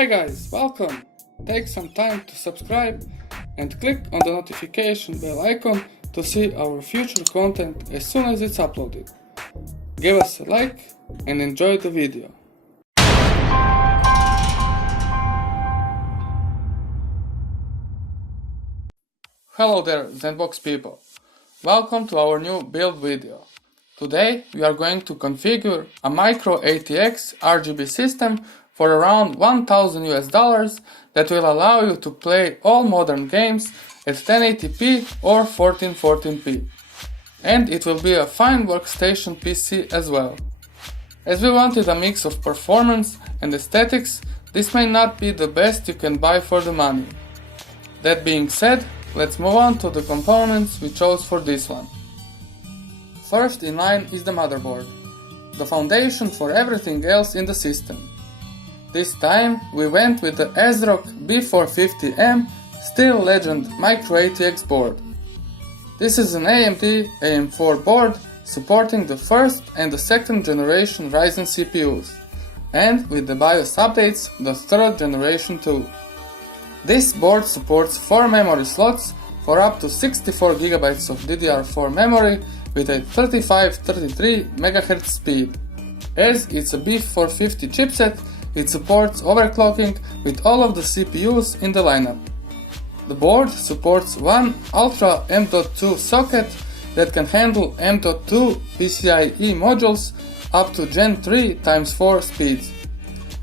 Hi guys, welcome! Take some time to subscribe and click on the notification bell icon to see our future content as soon as it's uploaded. Give us a like and enjoy the video. Hello there, ZenBox people. Welcome to our new build video. Today we are going to configure a micro ATX RGB system for around $1,000 that will allow you to play all modern games at 1080p or 1440p. And it will be a fine workstation PC as well. As we wanted a mix of performance and aesthetics, this may not be the best you can buy for the money. That being said, let's move on to the components we chose for this one. First in line is the motherboard, the foundation for everything else in the system. This time we went with the ASRock B450M Steel Legend Micro ATX board. This is an AMD AM4 board supporting the first and the second generation Ryzen CPUs, and with the BIOS updates the third generation too. This board supports 4 memory slots for up to 64GB of DDR4 memory with a 35-33 MHz speed. As it's a B450 chipset, it supports overclocking with all of the CPUs in the lineup. The board supports one Ultra M.2 socket that can handle M.2 PCIe modules up to Gen 3 x 4 speeds,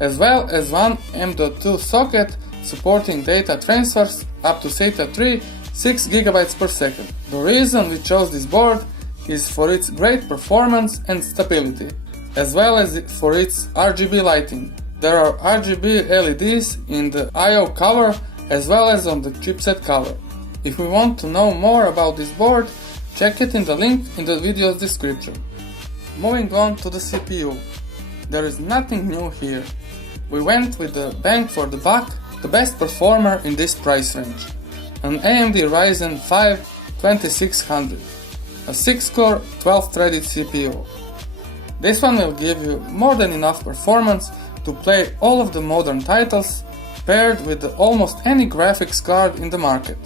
as well as one M.2 socket supporting data transfers up to SATA 3 6GB per second. The reason we chose this board is for its great performance and stability, as well as for its RGB lighting. There are RGB LEDs in the I/O cover as well as on the chipset cover. If we want to know more about this board, check it in the link in the video's description. Moving on to the CPU. There is nothing new here. We went with the bang for the buck, the best performer in this price range. An AMD Ryzen 5 2600, a 6-core 12-threaded CPU. This one will give you more than enough performance to play all of the modern titles, paired with almost any graphics card in the market.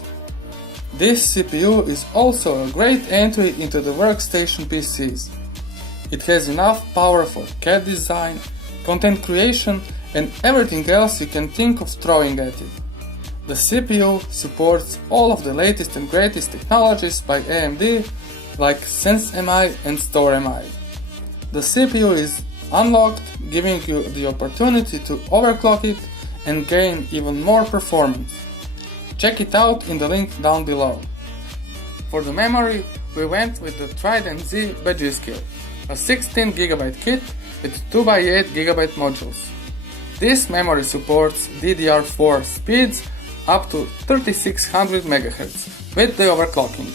This CPU is also a great entry into the workstation PCs. It has enough power for CAD design, content creation and everything else you can think of throwing at it. The CPU supports all of the latest and greatest technologies by AMD like SenseMI and StoreMI. The CPU is unlocked, giving you the opportunity to overclock it and gain even more performance. Check it out in the link down below. For the memory, we went with the Trident Z Bejskill, a 16GB kit with 2x8GB modules. This memory supports DDR4 speeds up to 3600 MHz with the overclocking.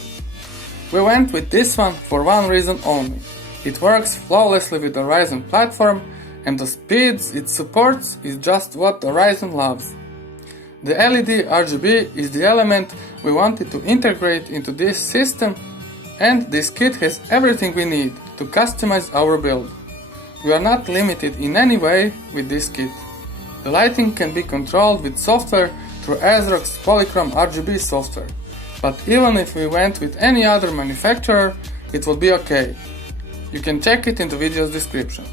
We went with this one for one reason only. It works flawlessly with the Ryzen platform, and the speeds it supports is just what the Ryzen loves. The LED RGB is the element we wanted to integrate into this system, and this kit has everything we need to customize our build. We are not limited in any way with this kit. The lighting can be controlled with software through ASRock's Polychrome RGB software, but even if we went with any other manufacturer, it will be okay. You can check it in the video's description.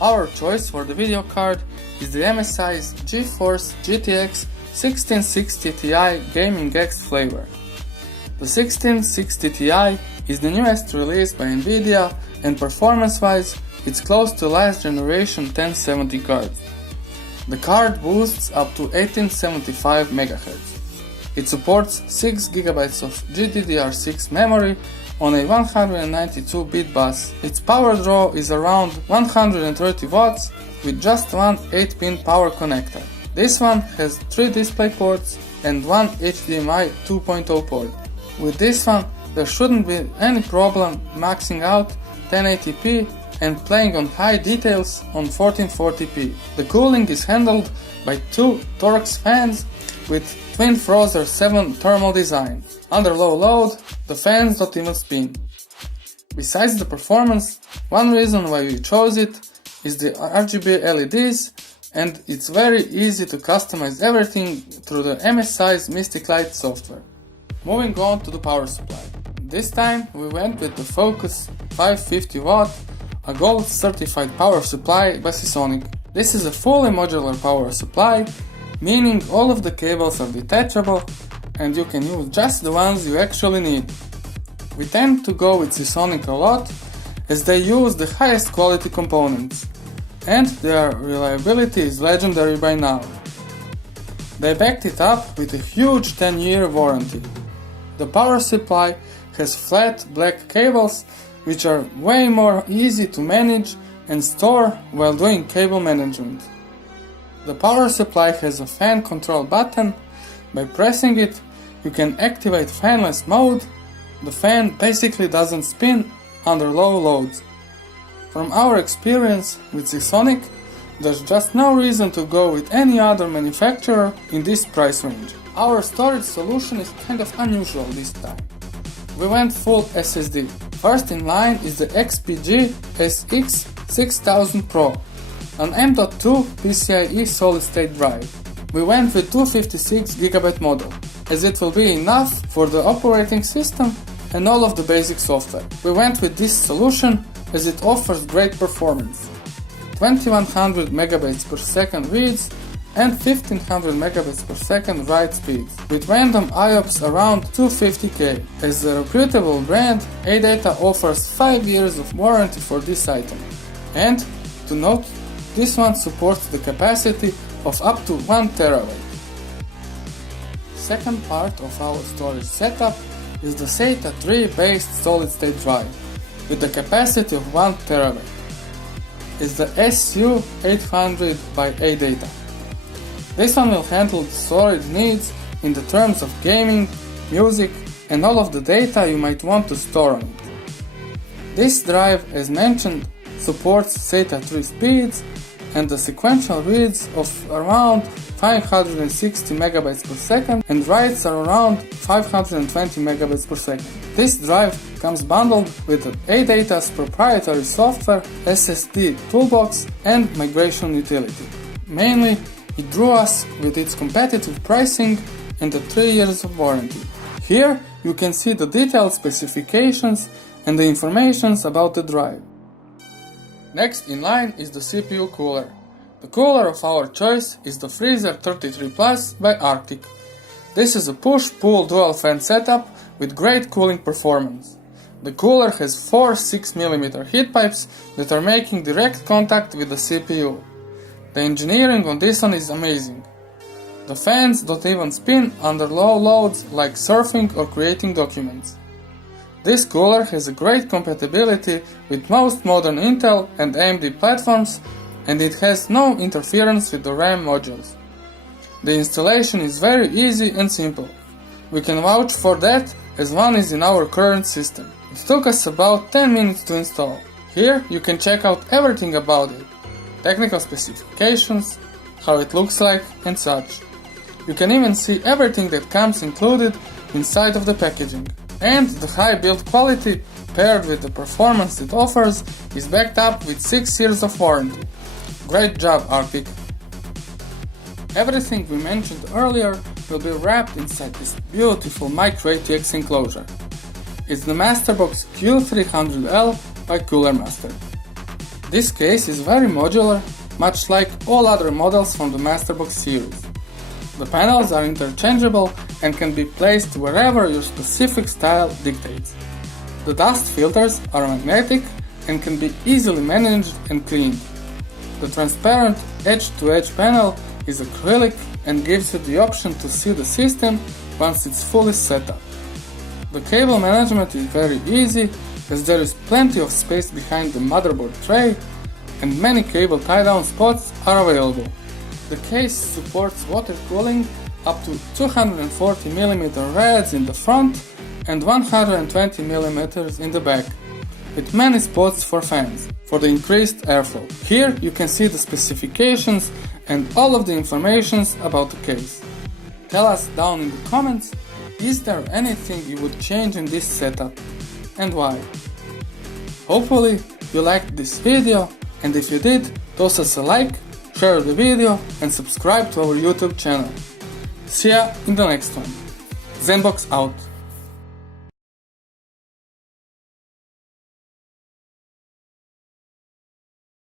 Our choice for the video card is the MSI's GeForce GTX 1660 Ti Gaming X flavor. The 1660 Ti is the newest release by Nvidia, and performance-wise, it's close to last generation 1070 cards. The card boosts up to 1875 MHz. It supports 6GB of GDDR6 memory on a 192-bit bus. Its power draw is around 130 watts with just one 8-pin power connector. This one has 3 display ports and one HDMI 2.0 port. With this one, there shouldn't be any problem maxing out 1080p and playing on high details on 1440p. The cooling is handled by 2 Torx fans with twin Frozer 7 thermal design. Under low load, the fans don't even spin. Besides the performance, one reason why we chose it is the RGB LEDs and it's very easy to customize everything through the MSI's Mystic Light software. Moving on to the power supply. This time we went with the Focus 550 watt, a gold certified power supply by Seasonic. This is a fully modular power supply, meaning all of the cables are detachable and you can use just the ones you actually need. We tend to go with Seasonic a lot as they use the highest quality components, and their reliability is legendary by now. They backed it up with a huge 10-year warranty. The power supply has flat black cables which are way more easy to manage and store while doing cable management. The power supply has a fan control button. By pressing it, you can activate fanless mode. The fan basically doesn't spin under low loads. From our experience with Seasonic, there's just no reason to go with any other manufacturer in this price range. Our storage solution is kind of unusual this time. We went full SSD. First in line is the XPG SX 6000 Pro, an M.2 PCIe solid-state drive. We went with 256GB model, as it will be enough for the operating system and all of the basic software. We went with this solution as it offers great performance. 2100 MB per second reads and 1500 MB per second write speeds, with random IOPS around 250K. As a reputable brand, ADATA offers 5 years of warranty for this item. And, to note, this one supports the capacity of up to 1 TB. Second part of our storage setup is the SATA 3 based solid-state drive, with the capacity of 1 TB. It's the SU800 by ADATA. This one will handle the storage needs in the terms of gaming, music, and all of the data you might want to store on it. This drive, as mentioned, supports SATA 3 speeds and the sequential reads of around 560 MB per second and writes are around 520 MB per second. This drive comes bundled with ADATA's proprietary software, SSD toolbox, and migration utility. Mainly, it drew us with its competitive pricing and the 3 years of warranty. Here you can see the detailed specifications and the information about the drive. Next in line is the CPU cooler. The cooler of our choice is the Freezer 33 Plus by Arctic. This is a push-pull dual fan setup with great cooling performance. The cooler has 4 6mm heat pipes that are making direct contact with the CPU. The engineering on this one is amazing. The fans don't even spin under low loads like surfing or creating documents. This cooler has a great compatibility with most modern Intel and AMD platforms, and it has no interference with the RAM modules. The installation is very easy and simple. We can vouch for that as one is in our current system. It took us about 10 minutes to install. Here you can check out everything about it. Technical specifications, how it looks like and such. You can even see everything that comes included inside of the packaging. And the high build quality paired with the performance it offers is backed up with 6 years of warranty. Great job, Arctic! Everything we mentioned earlier will be wrapped inside this beautiful micro ATX enclosure. It's the Masterbox Q300L by Cooler Master. This case is very modular, much like all other models from the Masterbox series. The panels are interchangeable and can be placed wherever your specific style dictates. The dust filters are magnetic and can be easily managed and cleaned. The transparent edge-to-edge panel is acrylic and gives you the option to see the system once it's fully set up. The cable management is very easy as there is plenty of space behind the motherboard tray and many cable tie-down spots are available. The case supports water cooling up to 240mm rads in the front and 120mm in the back, with many spots for fans for the increased airflow. Here you can see the specifications and all of the information about the case. Tell us down in the comments, is there anything you would change in this setup and why? Hopefully you liked this video, and if you did, toss us a like, share the video and subscribe to our YouTube channel. See ya in the next one. ZenBox out.